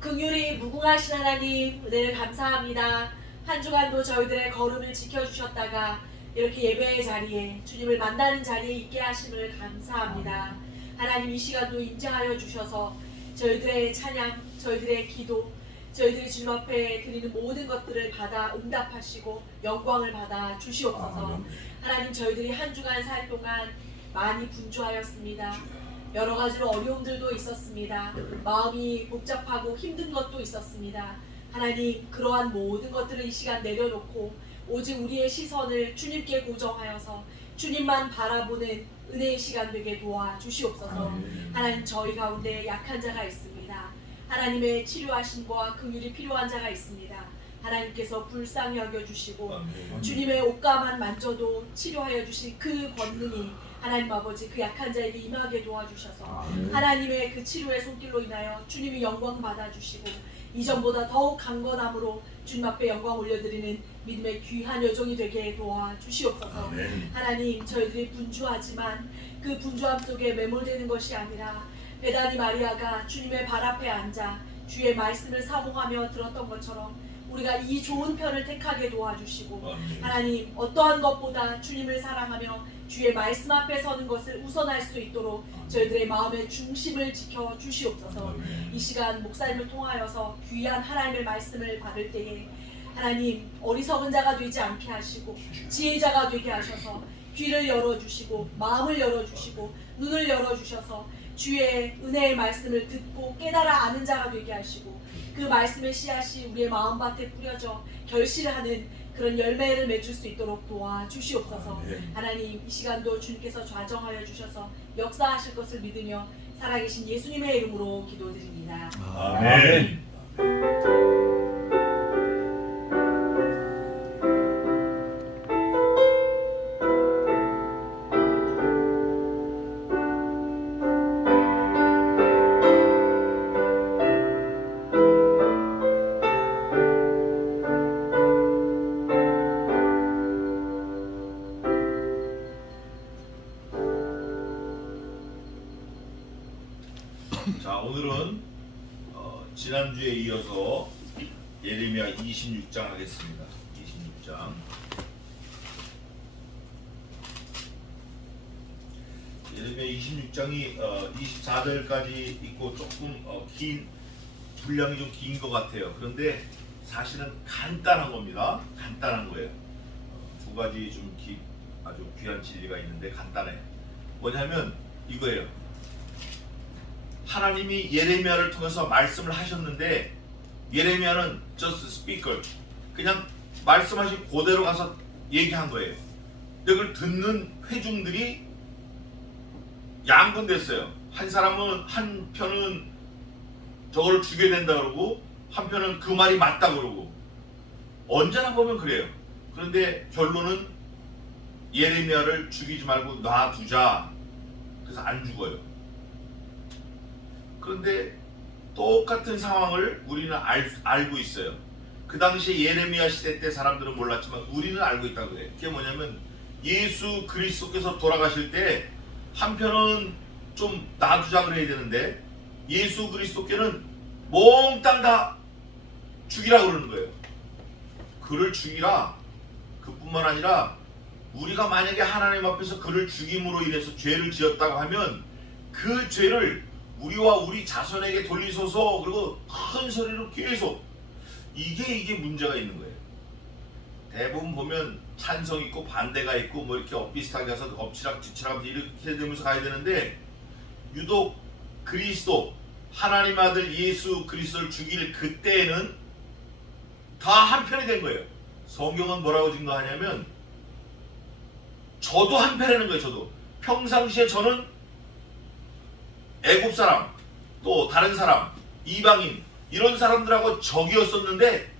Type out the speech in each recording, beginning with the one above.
긍휼이 무궁하신 하나님, 은혜를 감사합니다. 한 주간도 저희들의 걸음을 지켜주셨다가 이렇게 예배의 자리에, 주님을 만나는 자리에 있게 하심을 감사합니다. 하나님, 이 시간도 인자하여 주셔서 저희들의 찬양, 저희들의 기도, 저희들이 주님 앞에 드리는 모든 것들을 받아 응답하시고 영광을 받아 주시옵소서. 하나님, 저희들이 한 주간 살 동안 많이 분주하였습니다. 여러 가지로 어려움들도 있었습니다. 마음이 복잡하고 힘든 것도 있었습니다. 하나님, 그러한 모든 것들을 이 시간 내려놓고 오직 우리의 시선을 주님께 고정하여서 주님만 바라보는 은혜의 시간 되게 도와주시옵소서. 하나님, 저희 가운데 약한 자가 있습니다. 하나님의 치료하심과 긍휼이 필요한 자가 있습니다. 하나님께서 불쌍히 여겨주시고 주님의 옷가만 만져도 치료하여 주신 그 권능이 하나님 아버지 그 약한 자에게 임하게 도와주셔서 하나님의 그 치료의 손길로 인하여 주님이 영광 받아주시고 이전보다 더욱 강건함으로 주님 앞에 영광 올려드리는 믿음의 귀한 여종이 되게 도와주시옵소서. 하나님, 저희들이 분주하지만 그 분주함 속에 매몰되는 것이 아니라 베다니 마리아가 주님의 발 앞에 앉아 주의 말씀을 사모하며 들었던 것처럼 우리가 이 좋은 편을 택하게 도와주시고 하나님, 어떠한 것보다 주님을 사랑하며 주의 말씀 앞에 서는 것을 우선할 수 있도록 저희들의 마음의 중심을 지켜 주시옵소서. 이 시간 목사님을 통하여서 귀한 하나님의 말씀을 받을 때에 하나님, 어리석은 자가 되지 않게 하시고 지혜자가 되게 하셔서 귀를 열어주시고 마음을 열어주시고 눈을 열어주셔서 주의 은혜의 말씀을 듣고 깨달아 아는 자가 되게 하시고 그 말씀의 씨앗이 우리의 마음밭에 뿌려져 결실하는 그런 열매를 맺을 수 있도록 도와주시옵소서. 하나님, 이 시간도 주님께서 좌정하여 주셔서 역사하실 것을 믿으며 살아계신 예수님의 이름으로 기도드립니다. 아멘. 자, 오늘은 지난주에 이어서 예레미야 26장 하겠습니다. 26장. 예레미야 26장이 24절까지 있고 조금 분량이 좀 긴 것 같아요. 그런데 사실은 간단한 겁니다. 간단한 거예요. 두 가지 좀 아주 귀한 진리가 있는데 간단해요. 뭐냐면 이거예요. 하나님이 예레미야를 통해서 말씀을 하셨는데 예레미야는 just speaker, 그냥 말씀하신 그대로 가서 얘기한 거예요. 근데 그걸 듣는 회중들이 양분됐어요. 한 사람은 한편은 저거를 죽여야 된다 그러고 한편은 그 말이 맞다 그러고 언제나 보면 그래요. 그런데 결론은 예레미야를 죽이지 말고 놔두자. 그래서 안 죽어요. 그런데 똑같은 상황을 우리는 알고 있어요. 그 당시에 예레미야 시대 때 사람들은 몰랐지만 우리는 알고 있다고 해요. 그게 뭐냐면 예수 그리스도께서 돌아가실 때 한편은 좀 놔두자 그래야 되는데 예수 그리스도께는 몽땅 다 죽이라 그러는 거예요. 그를 죽이라. 그뿐만 아니라 우리가 만약에 하나님 앞에서 그를 죽임으로 인해서 죄를 지었다고 하면 그 죄를 우리와 우리 자손에게 돌리소서. 그리고 큰 소리로 계속 이게 문제가 있는 거예요. 대부분 보면 찬성 있고 반대가 있고 뭐 이렇게 엇비슷하게 가서 엎치락 뒤치락 이렇게 되면서 가야 되는데 유독 그리스도 하나님 아들 예수 그리스도를 죽일 그때에는 다 한편이 된 거예요. 성경은 뭐라고 증거하냐면 저도 한편이라는 거예요. 저도 평상시에 저는 애국 사람, 또 다른 사람, 이방인 이런 사람들하고 적이었었는데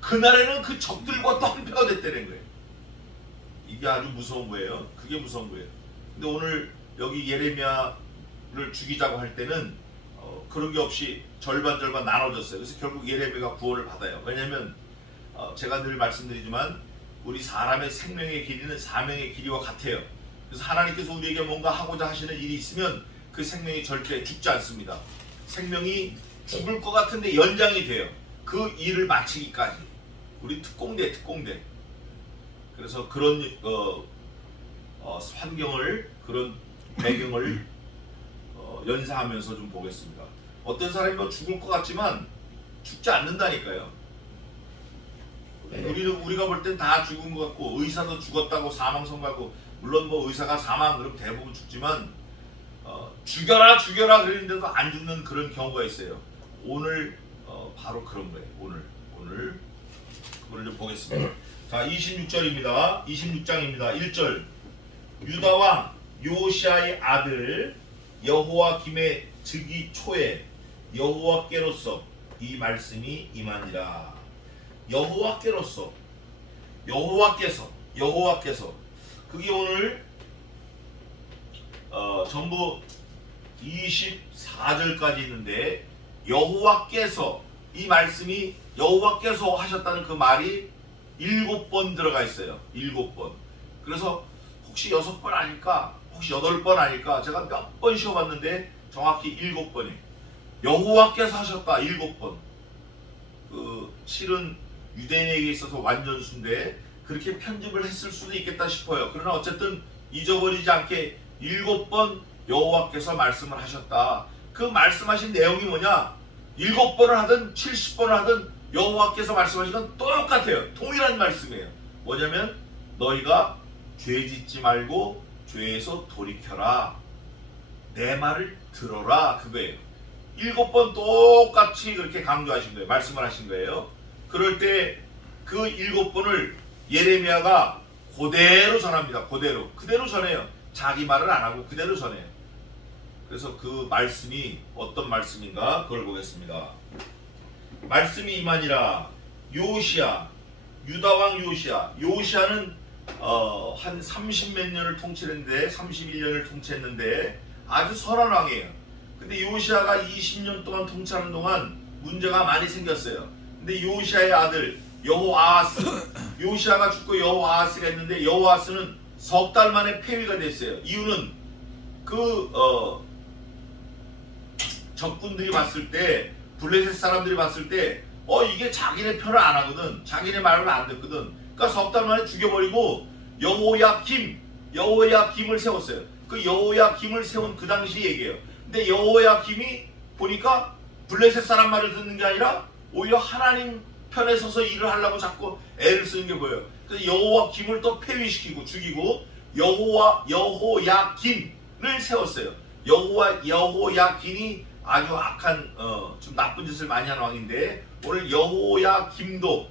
그날에는 그 적들과 또 한패가 됐다는 거예요. 이게 아주 무서운 거예요. 그게 무서운 거예요. 근데 오늘 여기 예레미야를 죽이자고 할 때는 그런 게 없이 절반 나눠졌어요. 그래서 결국 예레미야가 구원을 받아요. 왜냐하면 제가 늘 말씀드리지만 우리 사람의 생명의 길이는 사명의 길이와 같아요. 그래서 하나님께서 우리에게 뭔가 하고자 하시는 일이 있으면 그 생명이 절대 죽지 않습니다. 생명이 죽을 것 같은데 연장이 돼요. 그 일을 마치기까지. 우리 특공대. 그래서 그런 환경을, 그런 배경을 연상하면서 좀 보겠습니다. 어떤 사람이 뭐 죽을 것 같지만 죽지 않는다니까요. 우리가 볼 땐 다 죽은 것 같고, 의사도 죽었다고 사망 선고하고, 물론 뭐 의사가 사망 그럼 대부분 죽지만 죽여라 그러는데도 안 죽는 그런 경우가 있어요. 오늘 바로 그런 거예요. 오늘 그걸 좀 보겠습니다. 자, 26절입니다. 26장입니다. 1절. 유다 왕 요시아의 아들 여호와김의 즉위 초에 여호와께로서 이 말씀이 임하니라. 여호와께로서, 여호와께서 그게 오늘 전부 24절까지 있는데, 여호와께서, 이 말씀이 여호와께서 하셨다는 그 말이 7번 들어가 있어요. 7번. 그래서 혹시 6번 아닐까, 혹시 8번 아닐까, 제가 몇 번 쉬어봤는데 정확히 7번이에요. 여호와께서 하셨다. 7번. 실은 유대인에게 있어서 완전수인데 그렇게 편집을 했을 수도 있겠다 싶어요. 그러나 어쨌든 잊어버리지 않게 7번 여호와께서 말씀을 하셨다. 그 말씀하신 내용이 뭐냐? 7번을 하든 70번을 하든 여호와께서 말씀하신 건 똑같아요. 동일한 말씀이에요. 뭐냐면 너희가 죄 짓지 말고 죄에서 돌이켜라. 내 말을 들어라. 그거예요. 7번 똑같이 그렇게 강조하신 거예요. 말씀을 하신 거예요. 그럴 때 그 7번을 예레미야가 그대로 전합니다. 그대로 전해요. 자기 말을 안 하고 그대로 전해요. 그래서 그 말씀이 어떤 말씀인가 그걸 보겠습니다. 말씀이 임하니라. 요시야, 유다왕 요시야는 한 30몇 년을 통치했는데, 31년을 통치했는데 아주 선한 왕이에요. 근데 요시야가 20년 동안 통치하는 동안 문제가 많이 생겼어요. 근데 요시야의 아들 여호아하스, 요시야가 죽고 여호아하스가 있는데, 여호아하스는 석 달 만에 폐위가 됐어요. 이유는 적군들이 봤을 때, 블레셋 사람들이 봤을 때 이게 자기네 편을 안 하거든. 자기네 말을 안 듣거든. 그러니까 석 달 만에 죽여버리고 여호야김을 세웠어요. 그 여호야김을 세운 그 당시 얘기예요. 근데 여호야김이 보니까 블레셋 사람 말을 듣는 게 아니라 오히려 하나님 편에 서서 일을 하려고 자꾸 애를 쓰는 게 보여요. 그래서 여호야김을 또 폐위시키고 죽이고 여호야김을 세웠어요. 여호야김이 아주 악한 좀 나쁜 짓을 많이 한 왕인데, 오늘 여호야김도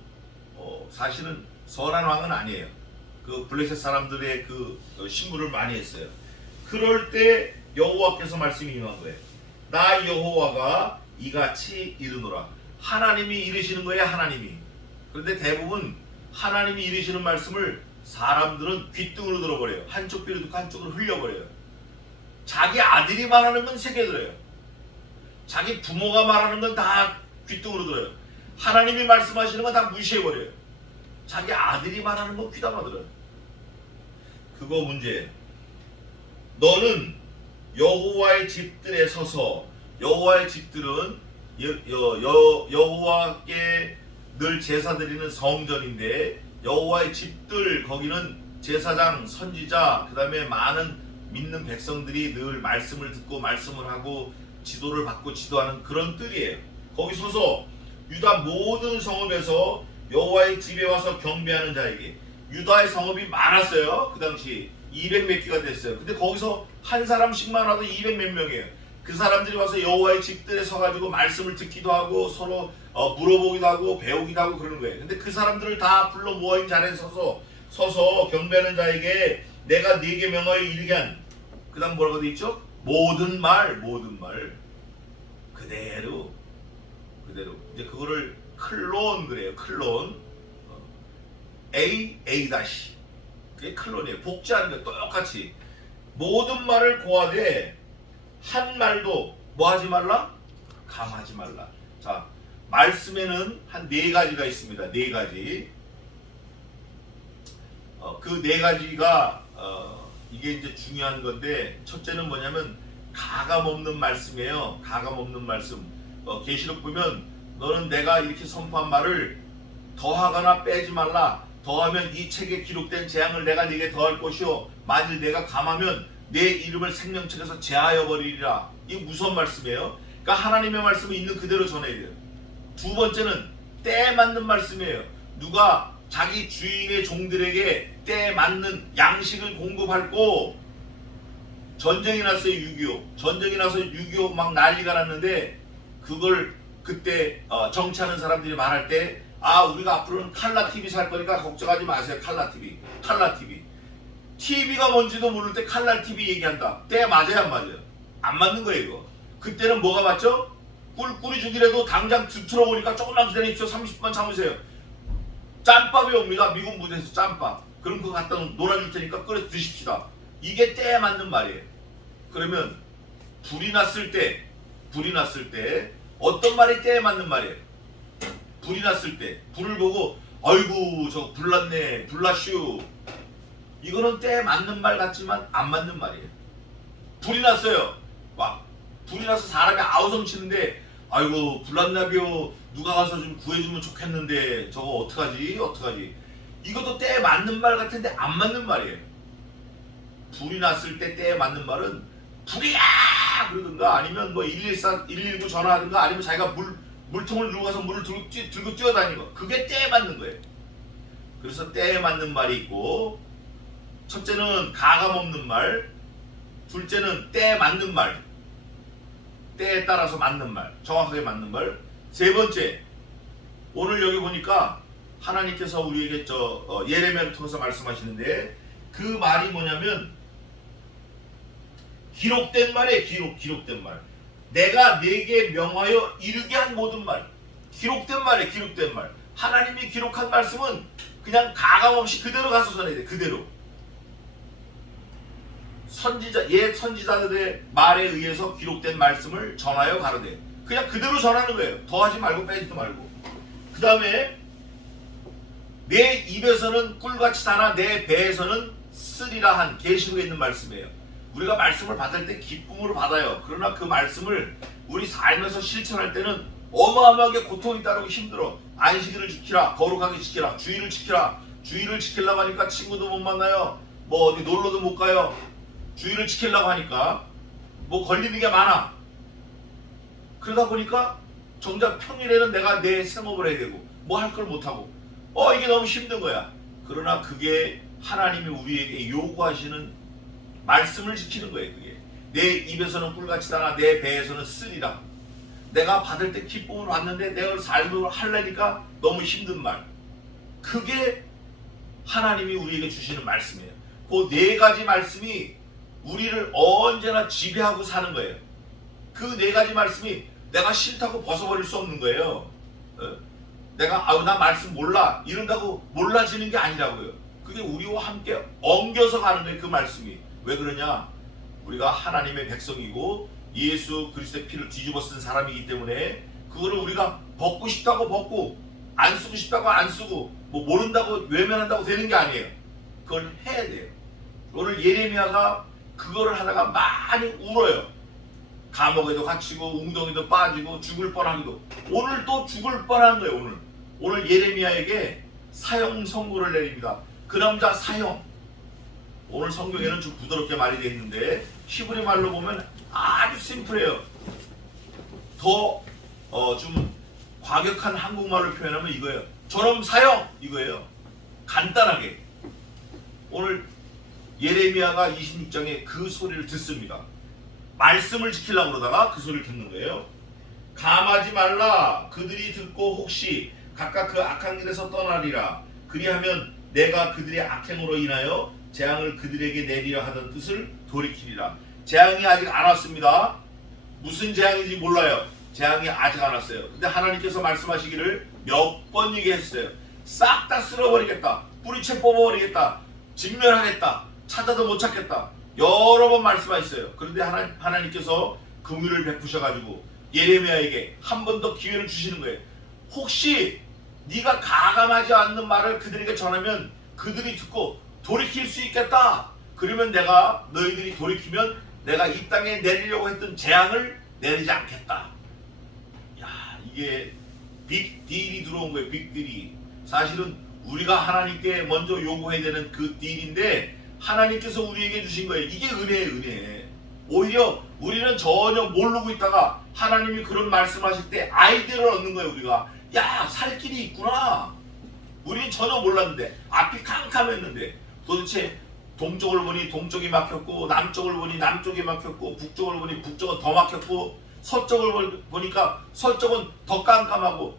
사실은 선한 왕은 아니에요. 그 블레셋 사람들의 그 신부를 많이 했어요. 그럴 때 여호와께서 말씀이 임한 거예요. 나 여호와가 이같이 이르노라. 하나님이 이르시는 거예요. 하나님이. 그런데 대부분 하나님이 이르시는 말씀을 사람들은 귓등으로 들어버려요. 한쪽 귀로 듣고 한쪽으로 흘려버려요. 자기 아들이 말하는 건 새겨들어요. 자기 부모가 말하는 건 다 귓등으로 들어요. 하나님이 말씀하시는 건 다 무시해버려요. 자기 아들이 말하는 건 귀담아 들어요. 그거 문제예요. 너는 여호와의 집들에 서서, 여호와의 집들은 여호와께 늘 제사 드리는 성전인데, 여호와의 집들, 거기는 제사장, 선지자, 그 다음에 많은 믿는 백성들이 늘 말씀을 듣고 말씀을 하고 지도를 받고 지도하는 그런 뜰이에요. 거기 서서 유다 모든 성읍에서 여호와의 집에 와서 경배하는 자에게. 유다의 성읍이 많았어요. 그 당시 200몇 개가 됐어요. 근데 거기서 한 사람씩만 와도 200 몇 명이에요. 그 사람들이 와서 여호와의 집들에 서가지고 말씀을 듣기도 하고 서로 물어보기도 하고 배우기도 하고 그러는 거예요. 근데 그 사람들을 다 불러 모인 자리에 서서 경배하는 자에게 내가 네게 명하여 이르게 한, 그 다음 뭐라고 돼 있죠? 모든 말 그대로 이제 그거를 클론 그래요. 클론 A 다시, 그게 클론이에요. 복제하는 거 똑같이 모든 말을 고하되 한 말도 뭐 하지 말라? 감하지 말라. 자, 말씀에는 한 4가지가 있습니다. 4가지. 그 4가지가 이게 이제 중요한 건데, 첫째는 뭐냐면 가감 없는 말씀이에요. 가감 없는 말씀. 계시록 보면 너는 내가 이렇게 선포한 말을 더하거나 빼지 말라. 더하면 이 책에 기록된 재앙을 내가 네게 더할 것이요 만일 내가 감하면 내 이름을 생명책에서 제하여 버리리라. 이게 무서운 말씀이에요. 그러니까 하나님의 말씀을 있는 그대로 전해야 돼요. 두 번째는 때에 맞는 말씀이에요. 누가 자기 주인의 종들에게 때에 맞는 양식을 공급하고 전쟁이 났어요. 6.25 전쟁이 나서 6.25 막 난리가 났는데 그걸 그때 정치하는 사람들이 말할 때 우리가 앞으로는 칼라 TV 살 거니까 걱정하지 마세요. 칼라 TV TV가 뭔지도 모를 때 칼라 TV 얘기한다. 때 맞아요 안 맞아요? 안 맞는 거예요 이거. 그때는 뭐가 맞죠? 꿀꿀이 죽이라도 당장 들어오니까 조금만 기다리십시오. 30분 참으세요. 짬밥이 옵니다. 미군 부대에서 짬밥. 그럼 그거 갖다 놀아줄 테니까 끓여 드십시다. 이게 때에 맞는 말이에요. 그러면 불이 났을 때 어떤 말이 때에 맞는 말이에요? 불이 났을 때 불을 보고 아이고 저 불났네 불났슈. 이거는 때에 맞는 말 같지만 안 맞는 말이에요. 불이 났어요. 불이 나서 사람이 아우성 치는데 아이고 불났나비요. 누가 가서 좀 구해주면 좋겠는데 저거 어떡하지? 이것도 때에 맞는 말 같은데 안 맞는 말이에요. 불이 났을 때 때에 맞는 말은 불이야! 그러든가 아니면 뭐 119 전화하든가 아니면 자기가 물통을 들고 가서 물을 들고 뛰어다니고 그게 때에 맞는 거예요. 그래서 때에 맞는 말이 있고 첫째는 가감 없는 말, 둘째는 때에 맞는 말, 때에 따라서 맞는 말, 정확하게 맞는 말. 세 번째, 오늘 여기 보니까 하나님께서 우리에게 예레미야를 통해서 말씀하시는데 그 말이 뭐냐면 기록된 말이에요. 기록된 말. 내가 네게 명하여 이르게 한 모든 말. 기록된 말이에요. 기록된 말. 하나님이 기록한 말씀은 그냥 가감 없이 그대로 가서 전해야 돼. 그대로. 옛 선지자들의 말에 의해서 기록된 말씀을 전하여 가르되 그냥 그대로 전하는 거예요. 더하지 말고 빼지도 말고. 그 다음에 내 입에서는 꿀같이 다나 내 배에서는 쓰리라 한 계시록에 있는 말씀이에요. 우리가 말씀을 받을 때 기쁨으로 받아요. 그러나 그 말씀을 우리 삶에서 실천할 때는 어마어마하게 고통이 따르고 힘들어. 안식일을 지키라, 거룩하게 지키라, 주의를 지키라. 주의를 지키려고 하니까 친구도 못 만나요. 뭐 어디 놀러도 못 가요. 주의를 지키려고 하니까 뭐 걸리는 게 많아. 그러다 보니까 정작 평일에는 내가 내 생업을 해야 되고 뭐 할 걸 못하고 이게 너무 힘든 거야. 그러나 그게 하나님이 우리에게 요구하시는 말씀을 지키는 거예요. 그게 내 입에서는 꿀같이 다나 내 배에서는 쓰리라. 내가 받을 때 기쁨을 받는데 내가 삶으로 하려니까 너무 힘든 말. 그게 하나님이 우리에게 주시는 말씀이에요. 그 네 가지 말씀이 우리를 언제나 지배하고 사는 거예요. 그 네 가지 말씀이 내가 싫다고 벗어버릴 수 없는 거예요. 내가 나 말씀 몰라 이런다고 몰라지는 게 아니라고요. 그게 우리와 함께 엉겨서 가는 거예요. 그 말씀이. 왜 그러냐? 우리가 하나님의 백성이고 예수 그리스도의 피를 뒤집어 쓴 사람이기 때문에 그거를 우리가 벗고 싶다고 벗고 안 쓰고 싶다고 안 쓰고 뭐 모른다고 외면한다고 되는 게 아니에요. 그걸 해야 돼요. 오늘 예레미야가 그거를 하다가 많이 울어요. 감옥에도 갇히고 웅덩이도 빠지고 죽을 뻔하기도. 오늘 또 죽을 뻔한 거예요. 오늘 예레미야에게 사형 선고를 내립니다. 그 남자 사형. 오늘 성경에는 좀 부드럽게 말이 되어 있는데 히브리 말로 보면 아주 심플해요. 더 좀 과격한 한국말로 표현하면 이거예요. 저놈 사형 이거예요. 간단하게. 오늘 예레미야가 26장에 그 소리를 듣습니다. 말씀을 지키려고 그러다가 그 소리를 듣는 거예요. 감하지 말라. 그들이 듣고 혹시 각각 그 악한 길에서 떠나리라. 그리하면 내가 그들의 악행으로 인하여 재앙을 그들에게 내리려 하던 뜻을 돌이키리라. 재앙이 아직 안 왔습니다. 무슨 재앙인지 몰라요. 재앙이 아직 안 왔어요. 근데 하나님께서 말씀하시기를 몇 번 얘기했어요. 싹 다 쓸어버리겠다. 뿌리채 뽑아버리겠다. 진멸하겠다. 찾아도 못 찾겠다. 여러 번 말씀하셨어요. 그런데 하나님께서 긍휼을 베푸셔가지고 예레미야에게 한 번 더 기회를 주시는 거예요. 혹시 네가 가감하지 않는 말을 그들에게 전하면 그들이 듣고 돌이킬 수 있겠다. 그러면 내가 너희들이 돌이키면 내가 이 땅에 내리려고 했던 재앙을 내리지 않겠다. 야, 이게 빅딜이 들어온 거예요. 빅딜이. 사실은 우리가 하나님께 먼저 요구해야 되는 그 딜인데 하나님께서 우리에게 주신 거예요. 이게 은혜예요, 은혜. 오히려 우리는 전혀 모르고 있다가 하나님이 그런 말씀하실 때 아이디어를 얻는 거예요. 우리가 야, 살 길이 있구나. 우리는 전혀 몰랐는데 앞이 캄캄했는데 도대체 동쪽을 보니 동쪽이 막혔고 남쪽을 보니 남쪽이 막혔고 북쪽을 보니 북쪽은 더 막혔고 서쪽을 보니까 서쪽은 더 깜깜하고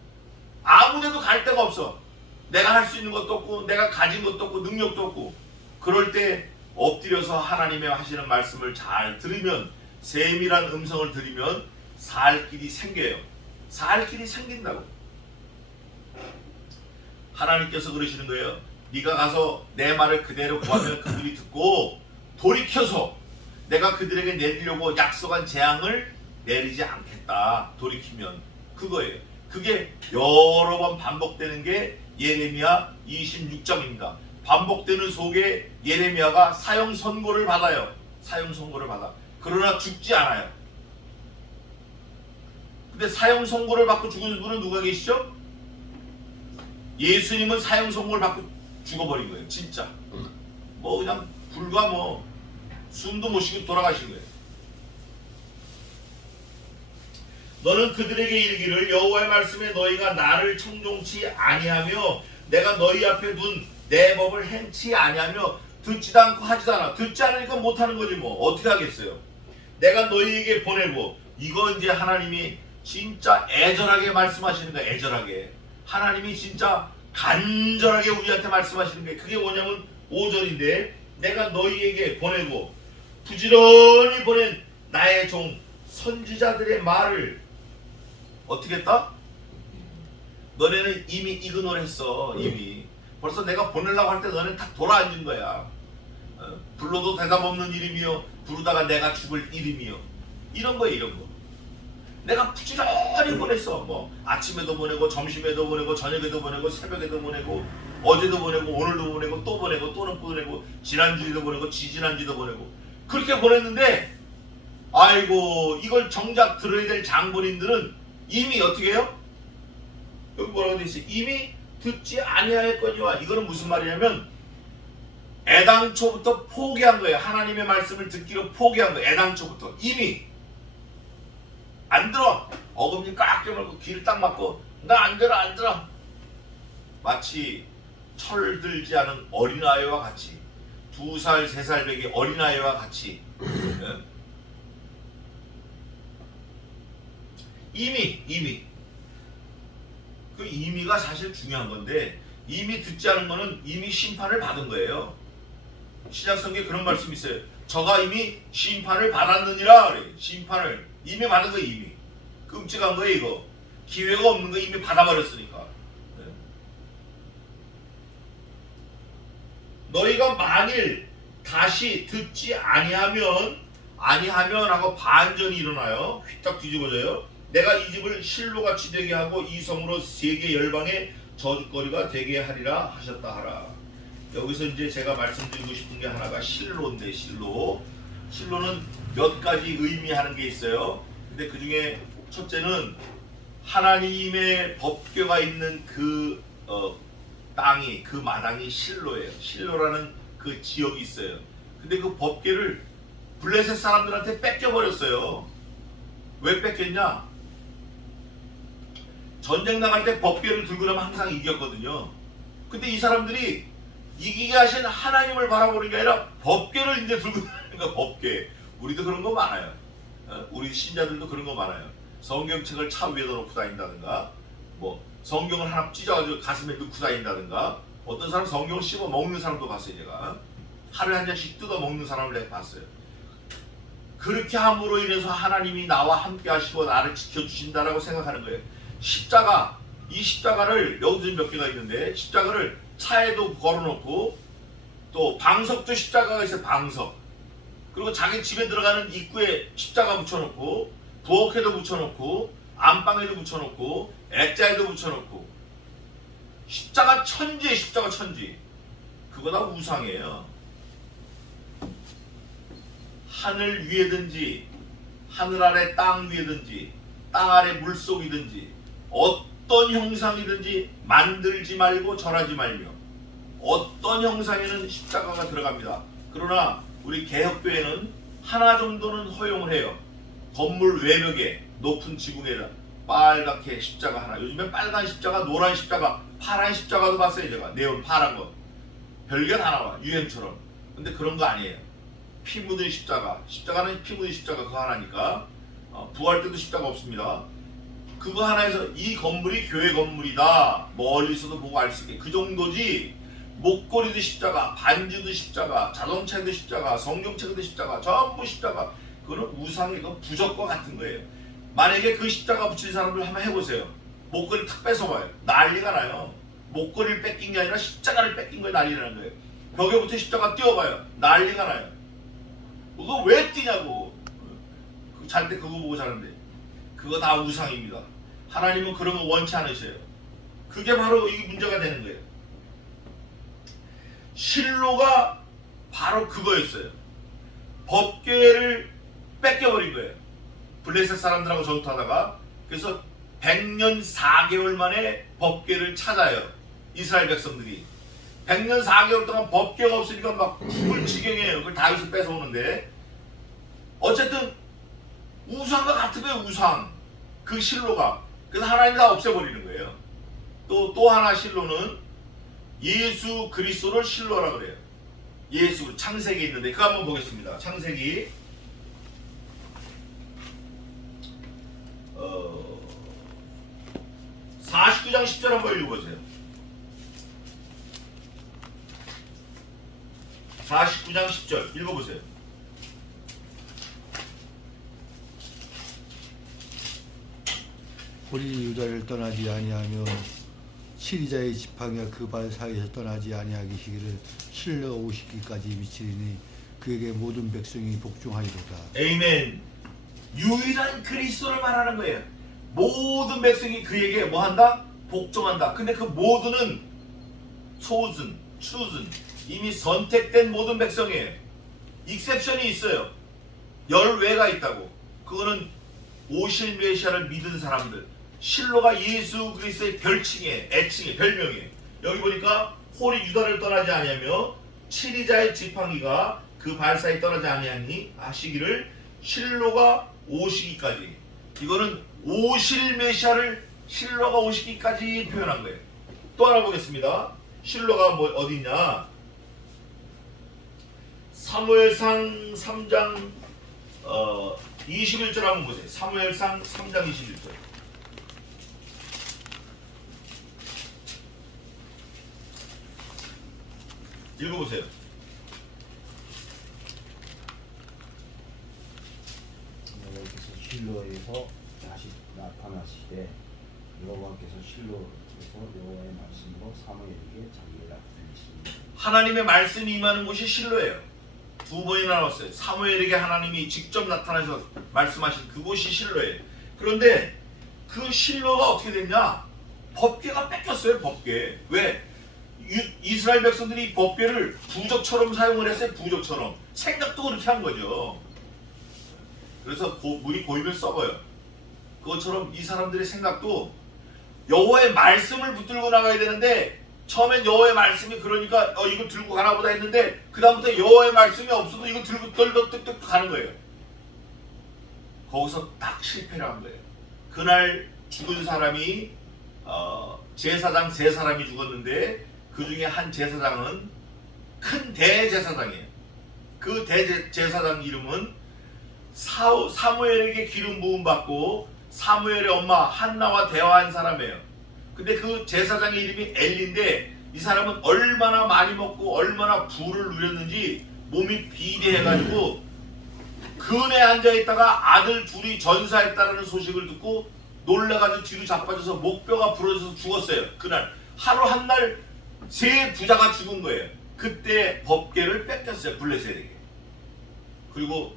아무데도 갈 데가 없어. 내가 할 수 있는 것도 없고 내가 가진 것도 없고 능력도 없고 그럴 때 엎드려서 하나님의 하시는 말씀을 잘 들으면 세밀한 음성을 들으면 살 길이 생겨요. 살 길이 생긴다고. 하나님께서 그러시는 거예요. 네가 가서 내 말을 그대로 구하면 그들이 듣고 돌이켜서 내가 그들에게 내리려고 약속한 재앙을 내리지 않겠다. 돌이키면 그거예요. 그게 여러 번 반복되는 게 예레미야 26장입니다. 반복되는 속에 예레미야가 사형 선고를 받아요. 사형 선고를 받아. 그러나 죽지 않아요. 근데 사형 선고를 받고 죽은 분은 누가 계시죠? 예수님은 사형 선고를 받고 죽어버린 거예요. 진짜. 뭐 그냥 불과 뭐 숨도 못 쉬고 돌아가신 거예요. 너는 그들에게 이르기를 여호와의 말씀에 너희가 나를 청종치 아니하며 내가 너희 앞에 둔 내 법을 행치 아니하며 듣지도 않고 하지도 않아. 듣지 않으니까 못하는 거지 뭐. 어떻게 하겠어요. 내가 너희에게 보내고 이거 이제 하나님이 진짜 애절하게 말씀하시는 거야. 애절하게. 하나님이 진짜 간절하게 우리한테 말씀하시는 게 그게 뭐냐면 5절인데 내가 너희에게 보내고 부지런히 보낸 나의 종 선지자들의 말을 어떻게 했다? 너네는 이미 이그노를 했어. 이미 벌써 내가 보내려고 할 때 너네는 다 돌아앉은 거야. 불러도 대답 없는 이름이요 부르다가 내가 죽을 이름이요. 이런 거예요. 이런 거. 내가 부지런히 보냈어. 뭐 아침에도 보내고 점심에도 보내고 저녁에도 보내고 새벽에도 보내고 어제도 보내고 오늘도 보내고 또 보내고 또는 보내고 지난주에도 보내고 지지난주에도 보내고 그렇게 보냈는데 아이고 이걸 정작 들어야 될 장본인들은 이미 어떻게 해요? 여기 뭐라고 돼 있어요? 이미 듣지 아니하였거니와. 이거는 무슨 말이냐면 애당초부터 포기한 거예요. 하나님의 말씀을 듣기로 포기한 거예요. 애당초부터 이미 안 들어. 어금니 꽉 깨물고 귀를 딱 막고 나 안 들어 안 들어. 마치 철들지 않은 어린아이와 같이 2살 3살 배기 어린아이와 같이 이미 그 이미가 사실 중요한 건데 이미 듣지 않은 거는 이미 심판을 받은 거예요. 신약성경에 그런 말씀이 있어요. 저가 이미 심판을 받았느니라 그래. 심판을 이미 받은 거 이미. 끔찍한 거예요 이거. 기회가 없는 거 이미 받아버렸으니까. 네. 너희가 만일 다시 듣지 아니하면 하고 반전이 일어나요. 휘딱 뒤집어져요. 내가 이 집을 실로같이 되게 하고 이 성으로 세계 열방의 저주거리가 되게 하리라 하셨다 하라. 여기서 이제 제가 말씀드리고 싶은 게 하나가 실로인데 실로는 몇 가지 의미하는 게 있어요. 근데 그 중에 첫째는 하나님의 법궤가 있는 그 땅이 그 마당이 실로예요. 실로라는 그 지역이 있어요. 근데 그 법궤를 블레셋 사람들한테 뺏겨버렸어요. 왜 뺏겼냐? 전쟁 나갈 때 법궤를 들고 나면 항상 이겼거든요. 근데 이 사람들이 이기게 하신 하나님을 바라보는 게 아니라 법궤를 이제 들고 다니는 법궤. 우리도 그런 거 많아요. 우리 신자들도 그런 거 많아요. 성경책을 차 위에다 놓고 다닌다든가 뭐 성경을 하나 찢어가지고 가슴에 넣고 다닌다든가 어떤 사람 성경을 씹어 먹는 사람도 봤어요. 제가 하루에 한 잔씩 뜯어 먹는 사람을 내가 봤어요. 그렇게 함으로 인해서 하나님이 나와 함께 하시고 나를 지켜주신다라고 생각하는 거예요. 십자가, 이 십자가를 여기서 몇 개가 있는데 십자가를 차에도 걸어놓고 또 방석도 십자가가 있어요. 방석. 그리고 자기 집에 들어가는 입구에 십자가 붙여놓고 부엌에도 붙여놓고 안방에도 붙여놓고 액자에도 붙여놓고 십자가 천지에 십자가 천지. 그거 다 우상이에요. 하늘 위에든지 하늘 아래 땅 위에든지 땅 아래 물속이든지 어떤 형상이든지 만들지 말고 절하지 말며 어떤 형상에는 십자가가 들어갑니다. 그러나 우리 개혁교회는 하나 정도는 허용을 해요. 건물 외벽에 높은 지붕에다 빨갛게 십자가 하나. 요즘엔 빨간 십자가, 노란 십자가, 파란 십자가도 봤어요. 제가 네온 파란 거 별게 다 나와 유행처럼. 근데 그런 거 아니에요. 피 묻은 십자가, 십자가는 피 묻은 십자가 그거 하나니까 부활 때도 십자가 없습니다. 그거 하나에서 이 건물이 교회 건물이다 멀리서도 보고 알 수 있게 그 정도지. 목걸이도 십자가, 반지도 십자가, 자동차도 십자가, 성경책도 십자가, 전부 십자가. 그거는 우상의 부적과 같은 거예요. 만약에 그 십자가 붙인 사람들 한번 해보세요. 목걸이 탁 뺏어봐요. 난리가 나요. 목걸이를 뺏긴 게 아니라 십자가를 뺏긴 거에 난리 나는 거예요. 벽에 붙은 십자가 띄워봐요. 난리가 나요. 그거 왜 띄냐고. 잘 때 그거 보고 자는데. 그거 다 우상입니다. 하나님은 그런 거 원치 않으셔요. 그게 바로 이 문제가 되는 거예요. 실로가 바로 그거였어요. 법궤를 뺏겨버린 거예요. 블레셋 사람들하고 전투하다가. 그래서 100년 4개월 만에 법궤를 찾아요. 이스라엘 백성들이. 100년 4개월 동안 법궤가 없으니까 막 죽을 지경이에요. 그걸 다윗이 뺏어오는데 어쨌든 우상과 같은 거예요. 우상. 그 실로가. 그래서 하나님이 다 없애버리는 거예요. 또 하나 실로는 예수 그리스도를 실로라 그래요. 예수 창세기 있는데 그거 한번 보겠습니다. 창세기 49장 10절 한번 읽어보세요. 49장 10절 읽어보세요. 홀이 유다를 떠나지 아니하며 시리자의 지팡이가 그 발 사이에서 떠나지 아니하기를 실로가 오시기까지 미치리니 그에게 모든 백성이 복종하리로다. 에이멘. 유일한 그리스도를 말하는 거예요. 모든 백성이 그에게 뭐한다? 복종한다. 근데 그 모두는 chosen, 이미 선택된 모든 백성이에요. 익셉션이 있어요. 열외가 있다고. 그거는 오실 메시아를 믿은 사람들. 실로가 예수 그리스도의 별칭이에요. 애칭이에요. 별명이에요. 여기 보니까 홀이 유다를 떠나지 아니하며 치리자의 지팡이가 그 발 사이 떠나지 아니하니 하시기를 실로가 오시기까지. 이거는 오실 메시아를 실로가 오시기까지 표현한 거예요. 또 하나 보겠습니다. 실로가 뭐 어디 있냐? 사무엘상 3장 21절 한번 보세요. 사무엘상 3장 21절. 읽어보세요. 여호와께서 실로에서 다시 나타나시되 여호와께서 실로에서 여호와의 말씀으로 사무엘에게 자기의 앞을 들리시니. 하나님의 말씀이 임하는 곳이 실로예요. 두 번이나 나왔어요. 사무엘에게 하나님이 직접 나타나셔서 말씀하신 그곳이 실로예요. 그런데 그 실로가 어떻게 됐냐? 법궤가 뺏겼어요. 법궤. 왜? 이스라엘 백성들이 법궤를 부적처럼 사용을 했어요. 부적처럼. 생각도 그렇게 한 거죠. 그래서 물이 고이면 썩어요. 그것처럼 이 사람들의 생각도 여호와의 말씀을 붙들고 나가야 되는데 처음엔 여호와의 말씀이 그러니까 이거 들고 가나 보다 했는데 그 다음부터 여호와의 말씀이 없어도 이거 들고 떨떡떨떡 가는 거예요. 거기서 딱 실패를 한 거예요. 그날 죽은 사람이 제사장 세 사람이 죽었는데 그 중에 한 제사장은 큰 대제사장이에요. 그 대제사장 이름은 사무엘에게 기름 부음 받고 사무엘의 엄마 한나와 대화한 사람이에요. 근데 그 제사장의 이름이 엘리인데 이 사람은 얼마나 많이 먹고 얼마나 부를 누렸는지 몸이 비대해가지고 근에 앉아있다가 아들 둘이 전사했다는 소식을 듣고 놀라가지고 뒤로 자빠져서 목뼈가 부러져서 죽었어요. 그날 하루 한 날 세 부자가 죽은 거예요. 그때 법궤를 뺏겼어요. 블레셋에게. 그리고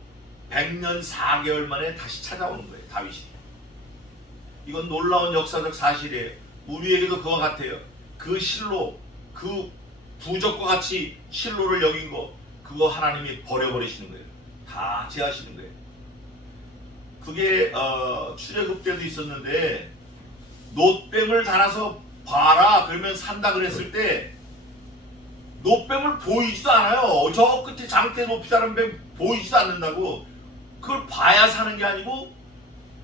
100년 4개월 만에 다시 찾아오는 거예요. 다윗이. 이건 놀라운 역사적 사실이에요. 우리에게도 그와 같아요. 그 실로, 그 부적과 같이 실로를 여긴 거, 그거 하나님이 버려버리시는 거예요. 다 제하시는 거예요. 그게 출애굽 때도 있었는데 놋뱀을 달아서 봐라 그러면 산다 그랬을 때 놋뱀을 보이지도 않아요. 저 끝에 장대 높이 자른 뱀 보이지도 않는다고. 그걸 봐야 사는 게 아니고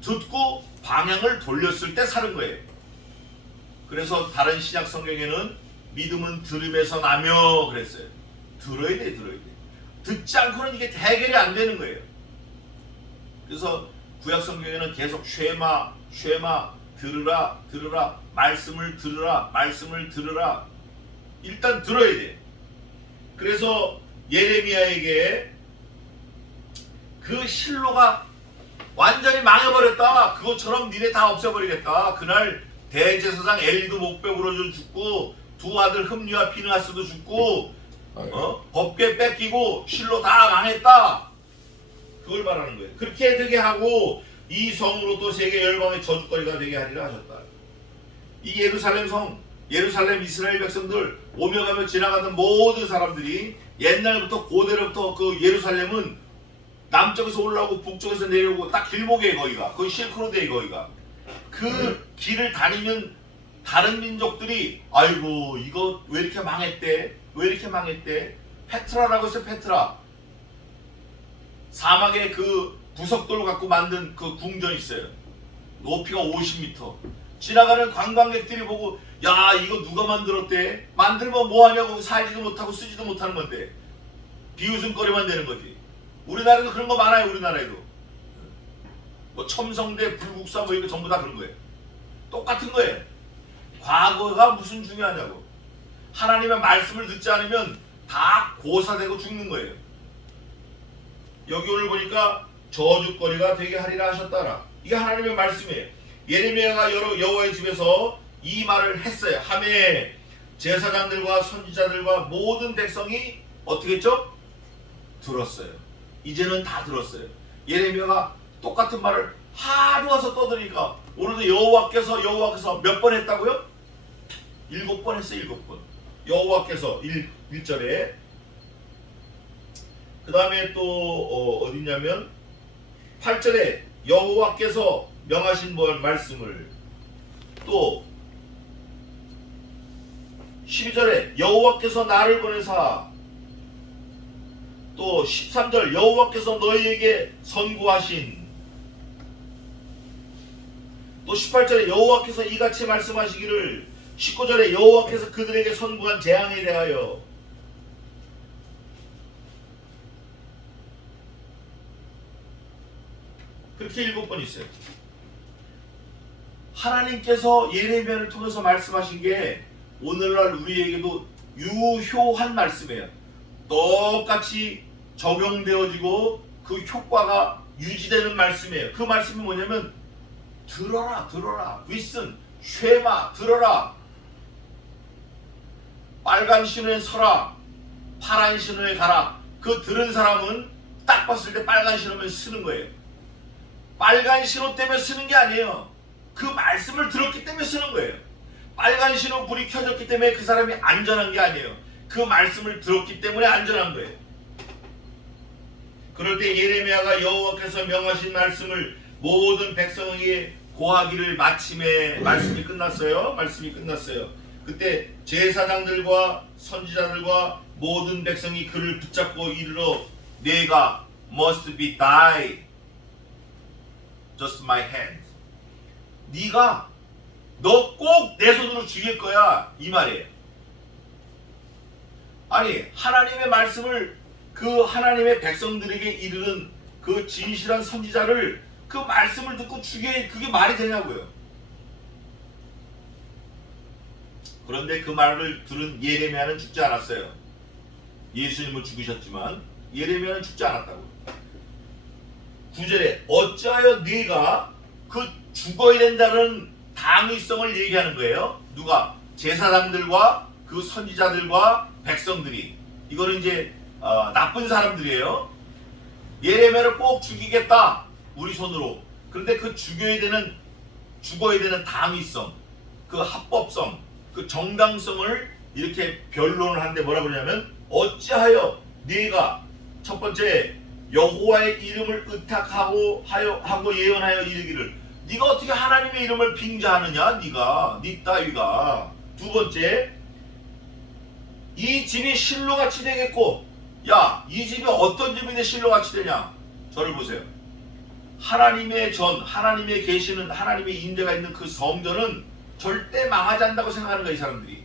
듣고 방향을 돌렸을 때 사는 거예요. 그래서 다른 신약 성경에는 믿음은 들음에서 나며 그랬어요. 들어야 돼. 듣지 않고는 이게 해결이 안 되는 거예요. 그래서 구약 성경에는 계속 쉐마 들으라 말씀을 들으라 일단 들어야 돼. 그래서 예레미야에게 그 실로가 완전히 망해버렸다. 그것처럼 니네 다 없애버리겠다. 그날 대제사장 엘리도 목베 부러져 죽고 두 아들 흠니와 비느하스도 죽고 법궤 뺏기고 실로 다 망했다. 그걸 말하는 거예요. 그렇게 되게 하고 이 성으로 또 세계 열방의 저주거리가 되게 하리라 하셨다. 이 예루살렘 성, 예루살렘 이스라엘 백성들 오며 가며 지나가던 모든 사람들이 옛날부터 고대로부터 그 예루살렘은 남쪽에서 올라오고 북쪽에서 내려오고 딱 길목이에요. 거기가 거기 실크로드에 거기가 그 길을 다니면 다른 민족들이 아이고 이거 왜 이렇게 망했대 페트라라고 했어요. 페트라 사막에 그 부석돌 갖고 만든 그 궁전 있어요. 높이가 50m. 지나가는 관광객들이 보고 야 이거 누가 만들었대? 만들면 뭐하냐고. 살지도 못하고 쓰지도 못하는 건데 비웃음거리만 되는 거지. 우리나라에도 그런 거 많아요. 우리나라에도 뭐 첨성대 불국사 뭐 이거 전부 다 그런 거예요. 똑같은 거예요. 과거가 무슨 중요하냐고. 하나님의 말씀을 듣지 않으면 다 고사되고 죽는 거예요. 여기 오늘 보니까 저주거리가 되게 하리라 하셨다라. 이게 하나님의 말씀이에요. 예레미야가 여호와의 집에서 이 말을 했어요. 하매 제사장들과 선지자들과 모든 백성이 어떻게 했죠? 들었어요. 이제는 다 들었어요. 예레미야가 똑같은 말을 하루 와서 떠드니까 오늘도 여호와께서 몇 번 했다고요? 7번 했어요. 7번. 여호와께서 1절에 그 다음에 또 어디냐면 8절에 여호와께서 명하신 말씀을 또 12절에 여호와께서 나를 보내사 또 13절 여호와께서 너희에게 선고하신 또 18절에 여호와께서 이같이 말씀하시기를 19절에 여호와께서 그들에게 선고한 재앙에 대하여 그렇게 7번 있어요. 하나님께서 예레미야를 통해서 말씀하신 게 오늘날 우리에게도 유효한 말씀이에요. 똑같이 적용되어지고 그 효과가 유지되는 말씀이에요. 그 말씀이 뭐냐면 들어라 위슨 쉐마 들어라. 빨간 신호에 서라 파란 신호에 가라. 그 들은 사람은 딱 봤을 때 빨간 신호면 쓰는 거예요. 빨간 신호 때문에 쓰는 게 아니에요. 그 말씀을 들었기 때문에 쓰는 거예요. 빨간 신호 불이 켜졌기 때문에 그 사람이 안전한 게 아니에요. 그 말씀을 들었기 때문에 안전한 거예요. 그럴 때 예레미야가 여호와께서 명하신 말씀을 모든 백성에게 고하기를 마침에 말씀이 끝났어요. 그때 제사장들과 선지자들과 모든 백성이 그를 붙잡고 이르러 내가 must be die just my hand. 네가 너 꼭 내 손으로 죽일 거야 이 말이에요. 아니 하나님의 말씀을 그 하나님의 백성들에게 이르는 그 진실한 선지자를 그 말씀을 듣고 죽여 그게 말이 되냐고요. 그런데 그 말을 들은 예레미야는 죽지 않았어요. 예수님은 죽으셨지만 예레미야는 죽지 않았다고요. 9절에 어찌하여 네가 그 죽어야 된다는 당위성을 얘기하는 거예요. 누가? 제사장들과 그 선지자들과 백성들이. 이거는 이제 나쁜 사람들이에요. 예레미야를 꼭 죽이겠다 우리 손으로. 그런데 그 죽어야 되는 당위성, 그 합법성, 그 정당성을 이렇게 변론을 하는데 뭐라 그러냐면 어찌하여 네가 첫 번째 여호와의 이름을 의탁하고 하고 예언하여 이르기를 네가 어떻게 하나님의 이름을 빙자하느냐? 네가 네 따위가. 두 번째, 이 집이 실로같이 되겠고, 야, 이 집이 어떤 집인데 실로같이 되냐? 저를 보세요. 하나님의 전, 하나님의 계시는 하나님의 임재가 있는 그 성전은 절대 망하지 않는다고 생각하는 거야, 이 사람들이.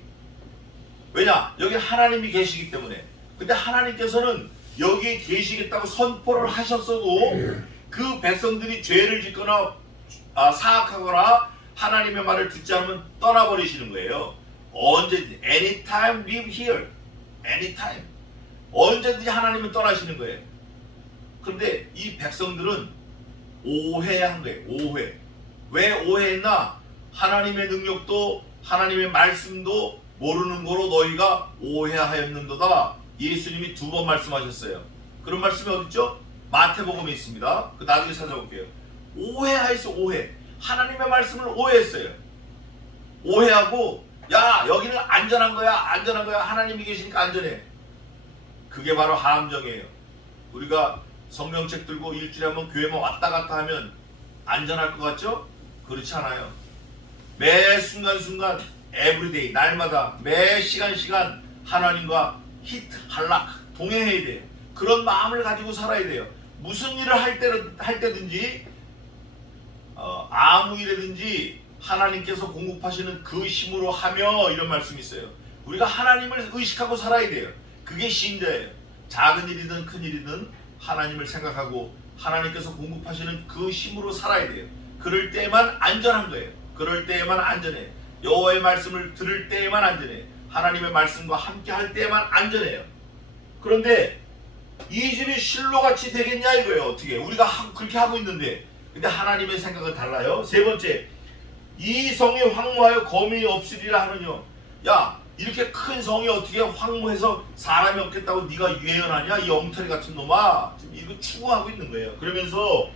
왜냐? 여기 하나님이 계시기 때문에. 근데 하나님께서는 여기에 계시겠다고 선포를 하셨어도 그 백성들이 죄를 짓거나 사악하거나 하나님의 말을 듣지 않으면 떠나버리시는 거예요. 언제든지 anytime live here, anytime. 언제든지 하나님은 떠나시는 거예요. 그런데 이 백성들은 오해한 거예요. 오해. 왜 오해했나? 하나님의 능력도 하나님의 말씀도 모르는 거로 너희가 오해하였는도다. 예수님이 2번 말씀하셨어요. 그런 말씀이 어딨죠? 마태복음에 있습니다. 그 나중에 찾아볼게요. 오해하였어. 오해. 하나님의 말씀을 오해했어요. 오해하고 야, 여기는 안전한 거야. 안전한 거야. 하나님이 계시니까 안전해. 그게 바로 함정이에요. 우리가 성경책 들고 일주일에 한번 교회만 왔다 갔다 하면 안전할 것 같죠? 그렇지 않아요. 매 순간순간 에브리데이, 날마다 매 시간 하나님과 히트, 할락, 동행해야 돼요. 그런 마음을 가지고 살아야 돼요. 무슨 일을 할 때든지 아무 일이든지 하나님께서 공급하시는 그 힘으로 하며, 이런 말씀이 있어요. 우리가 하나님을 의식하고 살아야 돼요. 그게 신자예요. 작은 일이든 큰 일이든 하나님을 생각하고 하나님께서 공급하시는 그 힘으로 살아야 돼요. 그럴 때만 안전한 거예요. 그럴 때에만 안전해요. 여호와의 말씀을 들을 때에만 안전해요. 하나님의 말씀과 함께 할 때에만 안전해요. 그런데 이 집이 실로같이 되겠냐 이거예요. 어떻게 우리가 그렇게 하고 있는데, 근데 하나님의 생각은 달라요. 세 번째, 이 성이 황무하여 거민이 없으리라 하느뇨. 야, 이렇게 큰 성이 어떻게 황무해서 사람이 없겠다고 네가 예언하냐? 이 엉터리 같은 놈아. 지금 이거 추구하고 있는 거예요. 그러면서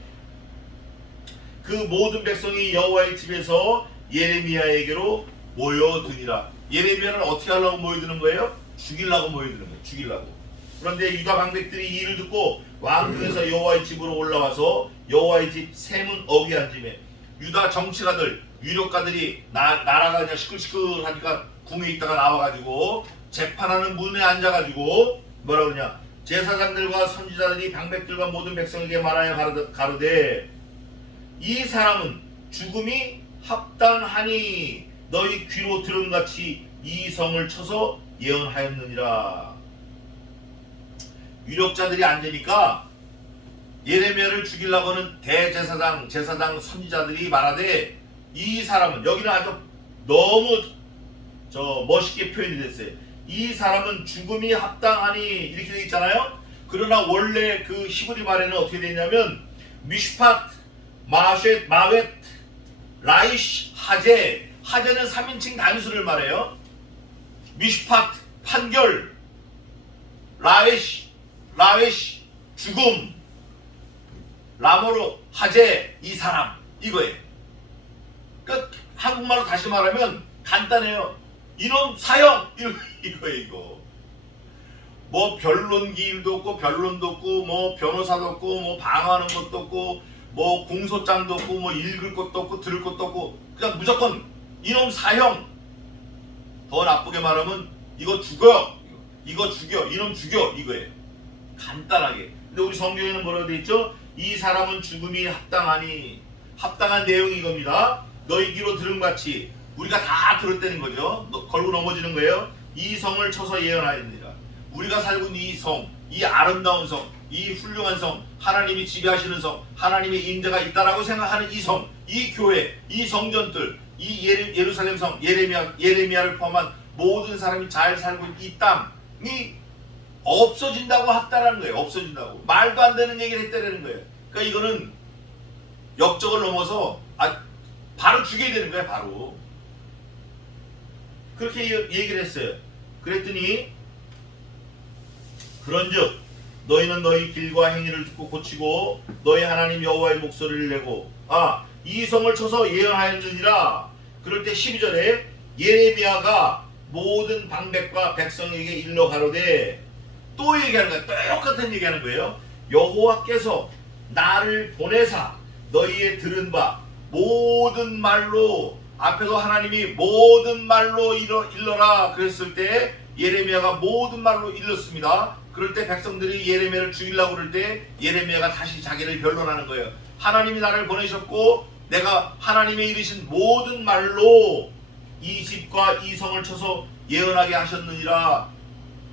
그 모든 백성이 여호와의 집에서 예레미야에게로 모여드니라. 예레미야를 어떻게 하려고 모여드는 거예요? 죽이려고 모여드는 거예요. 죽이려고. 그런데 유다 방백들이 이 일을 듣고 왕궁에서 여호와의 집으로 올라와서 여호와의 집 세문 어귀에 앉으매, 유다 정치가들, 유력가들이 나라가 그냥 시끌시끌하니까 궁에 있다가 나와가지고 재판하는 문에 앉아가지고 뭐라 그러냐, 제사장들과 선지자들이 방백들과 모든 백성에게 말하여 가로되, 이 사람은 죽음이 합당하니 너희 귀로 들음같이 이 성을 쳐서 예언하였느니라. 유력자들이 앉으니까 예레미야를 죽이려고 하는 대제사장, 제사장, 선지자들이 말하되, 이 사람은, 여기는 아주 너무 멋있게 표현이 됐어요. 이 사람은 죽음이 합당하니 이렇게 되어 있잖아요. 그러나 원래 그 히브리 말에는 어떻게 되냐면 미슈팟, 마벳, 라이시, 하제. 하제는 3인칭 단수를 말해요. 미슈팟, 판결, 라이시, 죽음, 라모로 하제, 이 사람, 이거예요. 그러니까 한국말로 다시 말하면 간단해요. 이놈 사형, 이거예요. 이거 뭐 변론기일도 없고 변론도 없고 뭐 변호사도 없고 뭐 방어하는 것도 없고 뭐 공소장도 없고 뭐 읽을 것도 없고 들을 것도 없고 그냥 무조건 이놈 사형. 더 나쁘게 말하면 이거 죽어요. 이거 죽여. 이놈 죽여. 이거예요. 간단하게. 근데 우리 성경에는 뭐라고 되어 있죠? 이 사람은 죽음이 합당하니. 합당한 내용이 이겁니다. 너희 귀로 들음같이. 우리가 다 들었다는 거죠. 걸고 넘어지는 거예요. 이 성을 쳐서 예언하였느니라. 우리가 살고 있는 이 성, 이 아름다운 성, 이 훌륭한 성, 하나님이 지배하시는 성, 하나님의 임재가 있다라고 생각하는 이 성, 이 교회, 이 성전들, 이 예루살렘 성, 예레미야를 포함한 모든 사람이 잘 살고 있는 이 땅이 없어진다고 했다라는 거예요. 없어진다고. 말도 안 되는 얘기를 했다라는 거예요. 그러니까 이거는 역적을 넘어서 바로 죽여야 되는 거예요. 바로. 그렇게 얘기를 했어요. 그랬더니 그런즉 너희는 너희 길과 행위를 듣고 고치고 너희 하나님 여호와의 목소리를 내고 이 성을 쳐서 예언하였느니라. 그럴 때 12절에 예레미야가 모든 방백과 백성에게 일러 가로되, 또 얘기하는 거예요. 똑같은 얘기하는 거예요. 여호와께서 나를 보내사 너희의 들은 바 모든 말로 앞에서 하나님이 모든 말로 일러라 그랬을 때 예레미야가 모든 말로 일렀습니다. 그럴 때 백성들이 예레미야를 죽이려고 그럴 때 예레미야가 다시 자기를 변론하는 거예요. 하나님이 나를 보내셨고 내가 하나님의 이르신 모든 말로 이 집과 이 성을 쳐서 예언하게 하셨느니라.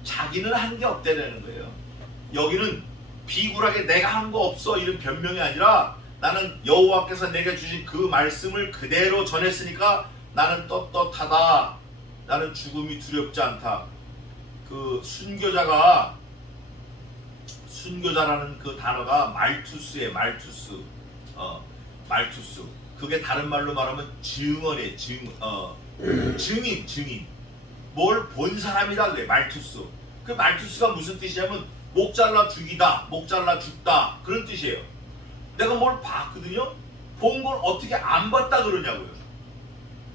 자기는 한 게 없다는 거예요. 여기는 비굴하게 내가 한 거 없어 이런 변명이 아니라 나는 여호와께서 내게 주신 그 말씀을 그대로 전했으니까 나는 떳떳하다. 나는 죽음이 두렵지 않다. 그 순교자라는 그 단어가 말투스예요. 말투스. 말투스. 그게 다른 말로 말하면 증언이에요. 증인. 뭘 본 사람이다 그래. 말투스. 그 말투스가 무슨 뜻이냐면 목 잘라 죽이다, 목 잘라 죽다 그런 뜻이에요. 내가 뭘 봤거든요. 본 걸 어떻게 안 봤다 그러냐고요.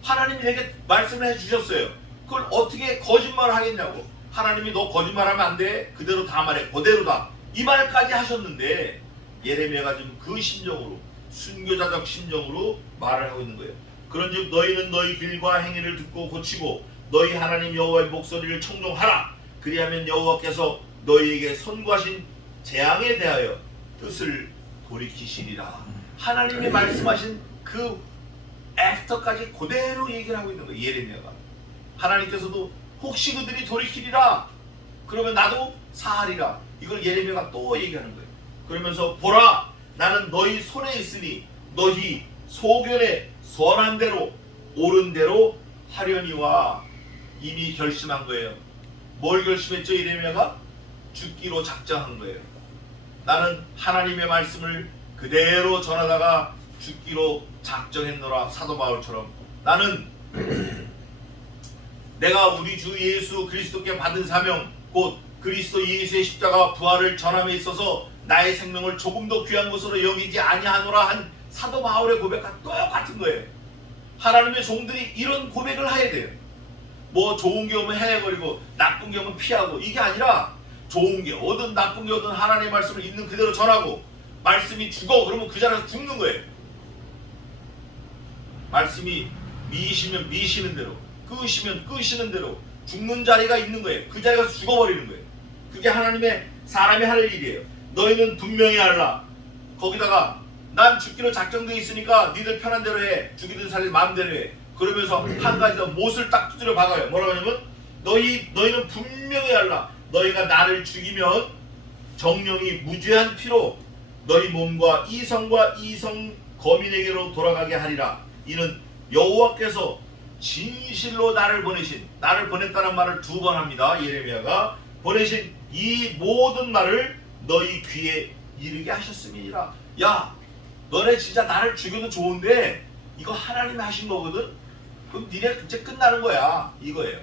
하나님이 내게 말씀을 해주셨어요. 그걸 어떻게 거짓말을 하겠냐고. 하나님이 너 거짓말하면 안 돼. 그대로 다 말해. 그대로다. 이 말까지 하셨는데 예레미야가 지금 그 심정으로 순교자적 심정으로 말을 하고 있는 거예요. 그런즉 너희는 너희 길과 행위를 듣고 고치고 너희 하나님 여호와의 목소리를 청종하라. 그리하면 여호와께서 너희에게 선고하신 재앙에 대하여 뜻을 돌이키시리라. 하나님이 말씀하신 그 애프터까지 그대로 얘기를 하고 있는 거예요. 예레미야가. 하나님께서도 혹시 그들이 돌이키리라 그러면 나도 사하리라. 이걸 예레미야가 또 얘기하는 거예요. 그러면서 보라 나는 너희 손에 있으니 너희 소견에 선한 대로 옳은 대로 하려니와. 이미 결심한 거예요. 뭘 결심했죠? 예레미야가 죽기로 작정한 거예요. 나는 하나님의 말씀을 그대로 전하다가 죽기로 작정했노라. 사도 바울처럼 나는 내가 우리 주 예수 그리스도께 받은 사명 곧 그리스도 예수의 십자가 부활을 전함에 있어서 나의 생명을 조금도 귀한 것으로 여기지 아니하노라 한 사도 바울의 고백과 똑같은 거예요. 하나님의 종들이 이런 고백을 해야 돼요. 뭐 좋은 게 오면 해버리고 나쁜 게 오면 피하고 이게 아니라 좋은 게 오든 나쁜 게 오든 하나님의 말씀을 있는 그대로 전하고 말씀이 죽어 그러면 그 자리에서 죽는 거예요. 말씀이 미시면 미시는 대로 끄시면 끄시는 대로 죽는 자리가 있는 거예요. 그 자리에 가서 죽어버리는 거예요. 그게 하나님의 사람이 할 일이에요. 너희는 분명히 알라. 거기다가 난 죽기로 작정되어 있으니까 니들 편한 대로 해. 죽이든 살리든 마음대로 해. 그러면서 한 가지 더 못을 딱 두드려 박아요. 뭐라고 하냐면 너희는 분명히 알라. 너희가 나를 죽이면 정령이 무죄한 피로 너희 몸과 이 성과 이 성 거민에게로 돌아가게 하리라. 이는 여호와께서 진실로 나를 보냈다는 말을 2번 합니다. 예레미야가 보내신 이 모든 말을 너희 귀에 이르게 하셨음이니라. 야 너네 진짜 나를 죽여도 좋은데 이거 하나님이 하신 거거든. 그럼 니네 이제 끝나는 거야. 이거예요.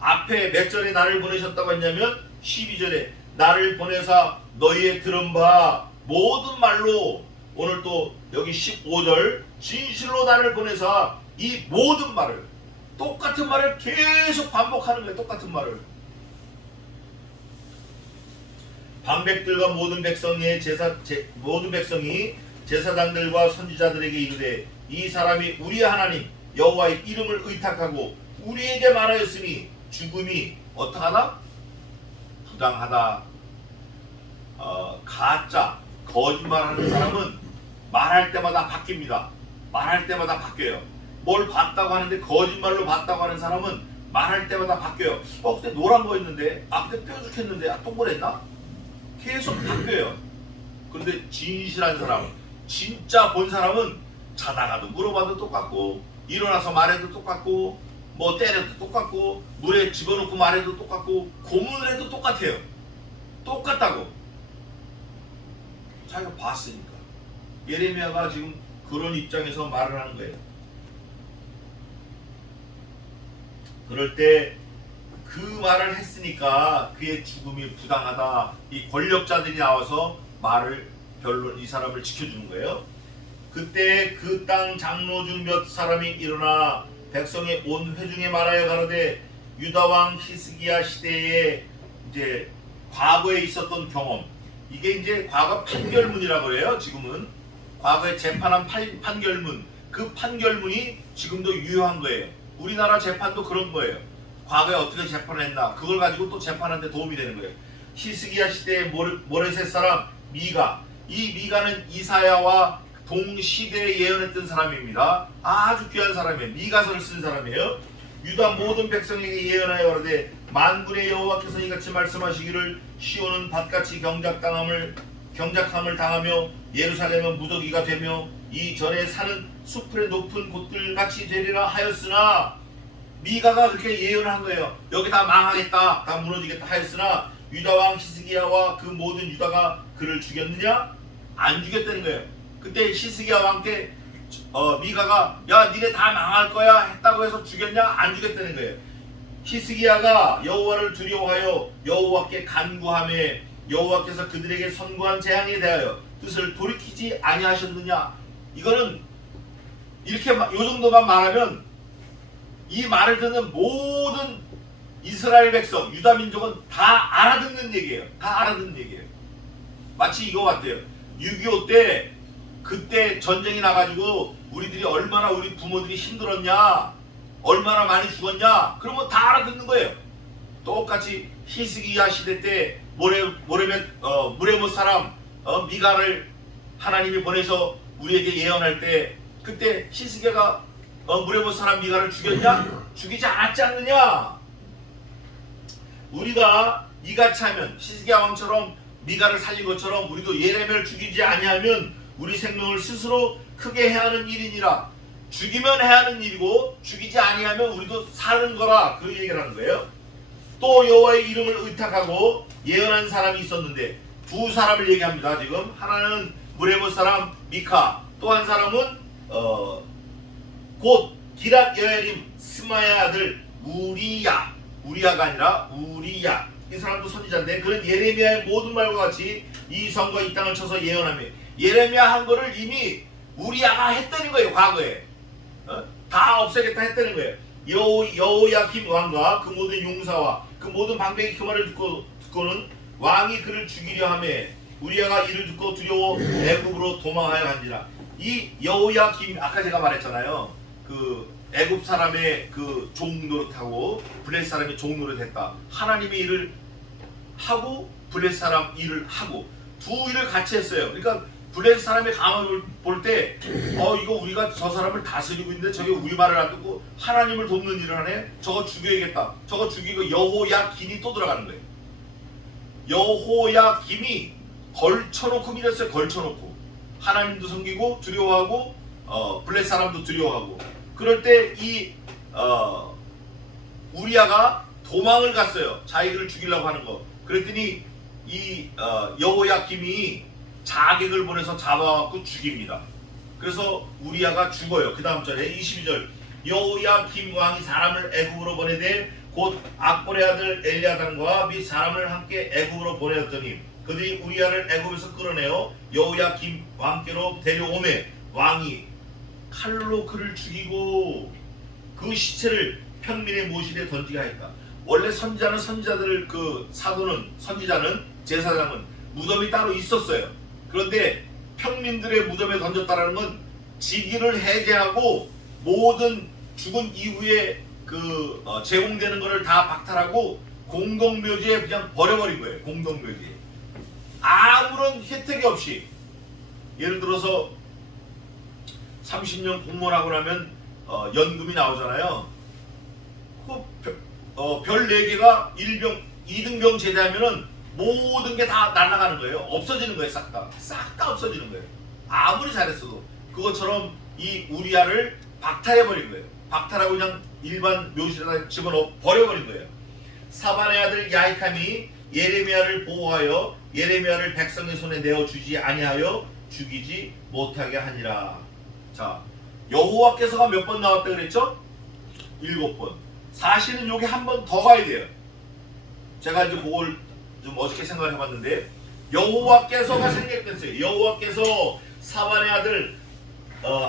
앞에 몇 절에 나를 보내셨다고 했냐면 12절에 나를 보내사 너희의 들은 바 모든 말로 오늘 또 여기 15절 진실로 나를 보내사 이 모든 말을 똑같은 말을 계속 반복하는 거예요. 똑같은 말을. 방백들과 모든 백성이 제사장들과 선지자들에게 이르되 이 사람이 우리의 하나님 여호와의 이름을 의탁하고 우리에게 말하였으니 죽음이 어떡하다? 부당하다. 가짜 거짓말하는 사람은 말할 때마다 바뀝니다. 말할 때마다 바뀌어요. 뭘 봤다고 하는데 거짓말로 봤다고 하는 사람은 말할 때마다 바뀌어요. 그때 노란 거였는데 그때 뾰족했는데 동그랬나? 계속 바뀌어요. 그런데 진실한 사람 진짜 본 사람은 자다가도 물어봐도 똑같고 일어나서 말해도 똑같고 뭐 때려도 똑같고 물에 집어넣고 말해도 똑같고 고문을 해도 똑같아요. 똑같다고. 자기가 봤으니까. 예레미야가 지금 그런 입장에서 말을 하는 거예요. 그럴 때 그 말을 했으니까 그의 죽음이 부당하다. 이 권력자들이 나와서 이 사람을 지켜주는 거예요. 그때 그 땅 장로 중 몇 사람이 일어나 백성의 온 회중에 말하여 가로되 유다 왕 히스기야 시대에 이제 과거에 있었던 경험, 이게 이제 과거 판결문이라고 그래요. 지금은 과거에 재판한 판결문, 그 판결문이 지금도 유효한 거예요. 우리나라 재판도 그런 거예요. 과거에 어떻게 재판을 했나 그걸 가지고 또 재판하는 데 도움이 되는 거예요. 히스기야 시대의 모레셋 사람 미가, 이 미가는 이사야와 동시대에 예언했던 사람입니다. 아주 귀한 사람이에요. 미가서를 쓴 사람이에요. 유다 모든 백성에게 예언하여 가로되 만군의 여호와께서 이같이 말씀하시기를 시온은 밭같이 경작함을 당하며 예루살렘은 무더기가 되며 이 전에 사는 숲의 높은 곳들같이 되리라 하였으나, 미가가 그렇게 예언한 거예요. 여기 다 망하겠다, 다 무너지겠다 하였으나 유다 왕 히스기야와 그 모든 유다가 그를 죽였느냐? 안 죽였다는 거예요. 그때 히스기야 왕께 미가가 야 니네 다 망할 거야 했다고 해서 죽였냐? 안 죽였다는 거예요. 히스기야가 여호와를 두려워하여 여호와께 간구하며 여호와께서 그들에게 선고한 재앙에 대하여 뜻을 돌이키지 아니하셨느냐? 이거는 이렇게 요 정도만 말하면 이 말을 듣는 모든 이스라엘 백성, 유다 민족은 다 알아듣는 얘기예요. 다 알아듣는 얘기예요. 마치 이거 같아요. 6.25 때 그때 전쟁이 나가지고 우리들이 얼마나 우리 부모들이 힘들었냐, 얼마나 많이 죽었냐, 그러면 다 알아듣는 거예요. 똑같이 히스기야 시대 때 무레못 사람 미가를 하나님이 보내서 우리에게 예언할 때 그때 히스기야가 무레못 사람 미가를 죽였냐? 죽이지 않았지 않느냐? 우리가 이같이 하면 히스기야 왕처럼 미가를 살린 것처럼 우리도 예레미야를 죽이지 아니하면 우리 생명을 스스로 크게 해하는 일이니라. 죽이면 해하는 일이고 죽이지 아니하면 우리도 사는 거라, 그 얘기를 하는 거예요. 또 여호와의 이름을 의탁하고 예언한 사람이 있었는데, 두 사람을 얘기합니다. 지금 하나는 무레못 사람 미카, 또 한 사람은 곧 기랏 여야림 스마야의 아들 우리야가 아니라 우리야. 이 사람도 선지자인데 그는 예레미야의 모든 말과 같이 이 성과 이 땅을 쳐서 예언하며, 예레미야 한 거를 이미 우리야가 했다는 거예요. 과거에 다 없애겠다 했다는 거예요. 여호야김 왕과 그 모든 용사와 그 모든 방백이 그 말을 듣고는 왕이 그를 죽이려 하며 우리야가 이를 듣고 두려워 애굽으로 도망하여 간지라. 이 여호야김, 아까 제가 말했잖아요. 그 애굽 사람의 그 종 노릇하고 블레셋 사람이 종 노릇했다. 하나님의 일을 하고 블레셋 사람 일을 하고 두 일을 같이 했어요. 그러니까 블레셋 사람의 강함을 볼 때 이거 우리가 저 사람을 다스리고 있는데 저게 우리 말을 안 듣고 하나님을 돕는 일을 하네. 저거 죽여야겠다. 저거 죽이고 여호야김이 또 들어가는 거예요. 여호야김이 걸쳐놓고 믿었어요. 걸쳐놓고 하나님도 섬기고 두려워하고 블레셋 사람도 두려워하고. 그럴 때 이 우리야가 도망을 갔어요. 자기를 죽이려고 하는 거. 그랬더니 이 여호야김이 자객을 보내서 잡아갖고 죽입니다. 그래서 우리야가 죽어요. 그 다음 절에 22절 여호야김 왕이 사람을 애굽으로 보내되 곧 악보의 아들 엘리아담과 및 사람을 함께 애굽으로 보내었더니 그들이 우리야를 애굽에서 끌어내어 여호야김 왕께로 데려오매 왕이 칼로 그를 죽이고 그 시체를 평민의 모실에 던지게 하였다. 원래 선지자들 그 선지자는 제사장은 무덤이 따로 있었어요. 그런데 평민들의 무덤에 던졌다라는 건 직위를 해제하고 모든 죽은 이후에 그 제공되는 것을 다 박탈하고 공동묘지에 그냥 버려버린 거예요. 공동묘지에 아무런 혜택이 없이. 예를 들어서 30년 공무원하고 나면 연금이 나오잖아요. 별 4개가 2등병 제대하면은 모든 게 다 날아가는 거예요. 없어지는 거예요. 싹 다 없어지는 거예요. 아무리 잘했어도. 그것처럼 이 우리야를 박탈해버린 거예요. 박탈하고 그냥 일반 묘실에다 집어넣어 버려버린 거예요. 사반의 아들 야히캄이 예레미야를 보호하여 예레미야를 백성의 손에 내어주지 아니하여 죽이지 못하게 하니라. 자, 여호와께서가 몇 번 나왔다 그랬죠? 7번. 사실은 여기 한 번 더 가야 돼요. 제가 이제 그걸 좀 어저께 생각을 해봤는데, 여호와께서가 생략됐어요. 여호와께서 사반의 아들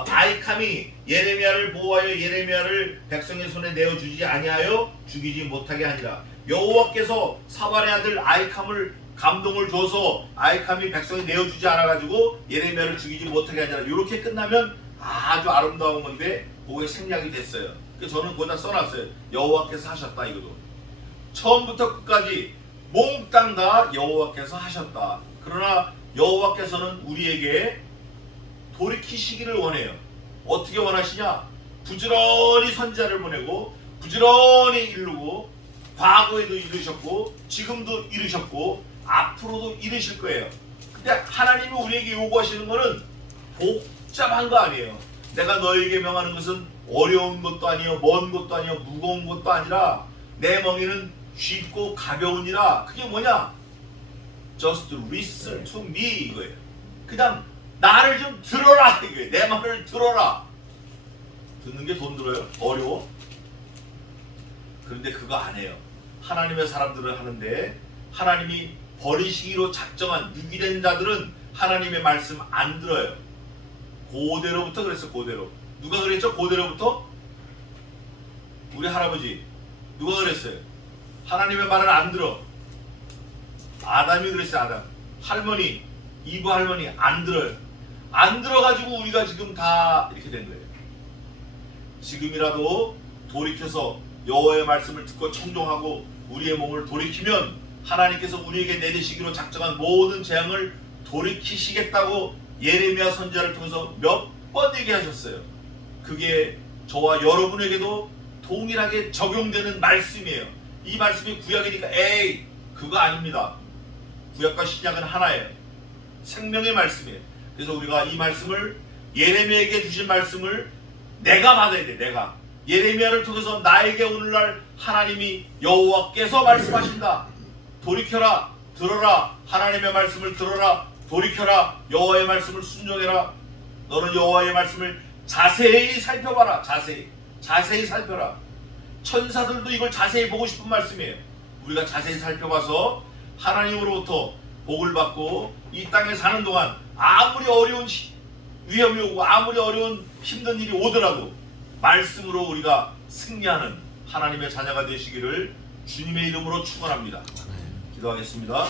아히캄이 예레미야를 보호하여 예레미야를 백성의 손에 내어주지 아니하여 죽이지 못하게 하니라. 여호와께서 사반의 아들 아히캄을 감동을 줘서 아히캄이 백성이 내어주지 않아가지고 예레미야를 죽이지 못하게 하니라. 이렇게 끝나면 아주 아름다운 건데 그게 생략이 됐어요. 그래서 저는 거기다 써놨어요. 여호와께서 하셨다 이거도. 처음부터 끝까지 몽땅 다 여호와께서 하셨다. 그러나 여호와께서는 우리에게 돌이키시기를 원해요. 어떻게 원하시냐? 부지런히 선지자를 보내고 부지런히 이루고 과거에도 이루셨고 지금도 이루셨고 앞으로도 이루실 거예요. 근데 하나님이 우리에게 요구하시는 거는 복잡한 거 아니에요. 내가 너에게 명하는 것은 어려운 것도 아니요 먼 것도 아니요 무거운 것도 아니라 내 멍에는 쉽고 가벼우니라. 그게 뭐냐? Just listen to me 이거예요. 그냥 나를 좀 들어라 이거예요. 내 말을 들어라. 듣는 게 돈 들어요? 어려워? 그런데 그거 안 해요. 하나님의 사람들은 하는데 하나님이 버리시기로 작정한 유기된 자들은 하나님의 말씀 안 들어요. 고대로부터 그랬어. 고대로. 누가 그랬죠? 고대로부터? 우리 할아버지. 누가 그랬어요? 하나님의 말을 안 들어. 아담이 그랬어요. 아담. 할머니, 이브 할머니 안 들어요. 안 들어가지고 우리가 지금 다 이렇게 된 거예요. 지금이라도 돌이켜서 여호와의 말씀을 듣고 청종하고 우리의 몸을 돌이키면 하나님께서 우리에게 내리시기로 작정한 모든 재앙을 돌이키시겠다고 예레미야 선지자를 통해서 몇 번 얘기하셨어요. 그게 저와 여러분에게도 동일하게 적용되는 말씀이에요. 이 말씀이 구약이니까 에이 그거 아닙니다. 구약과 신약은 하나예요. 생명의 말씀이에요. 그래서 우리가 이 말씀을 예레미야에게 주신 말씀을 내가 받아야 돼. 내가 예레미야를 통해서 나에게 오늘날 하나님이 여호와께서 말씀하신다. 돌이켜라. 들어라. 하나님의 말씀을 들어라. 돌이켜라. 여호와의 말씀을 순종해라. 너는 여호와의 말씀을 자세히 살펴봐라. 자세히 살펴라. 천사들도 이걸 자세히 보고 싶은 말씀이에요. 우리가 자세히 살펴봐서 하나님으로부터 복을 받고 이 땅에 사는 동안 아무리 어려운 위험이 오고 아무리 어려운 힘든 일이 오더라도 말씀으로 우리가 승리하는 하나님의 자녀가 되시기를 주님의 이름으로 축원합니다. 기도하겠습니다.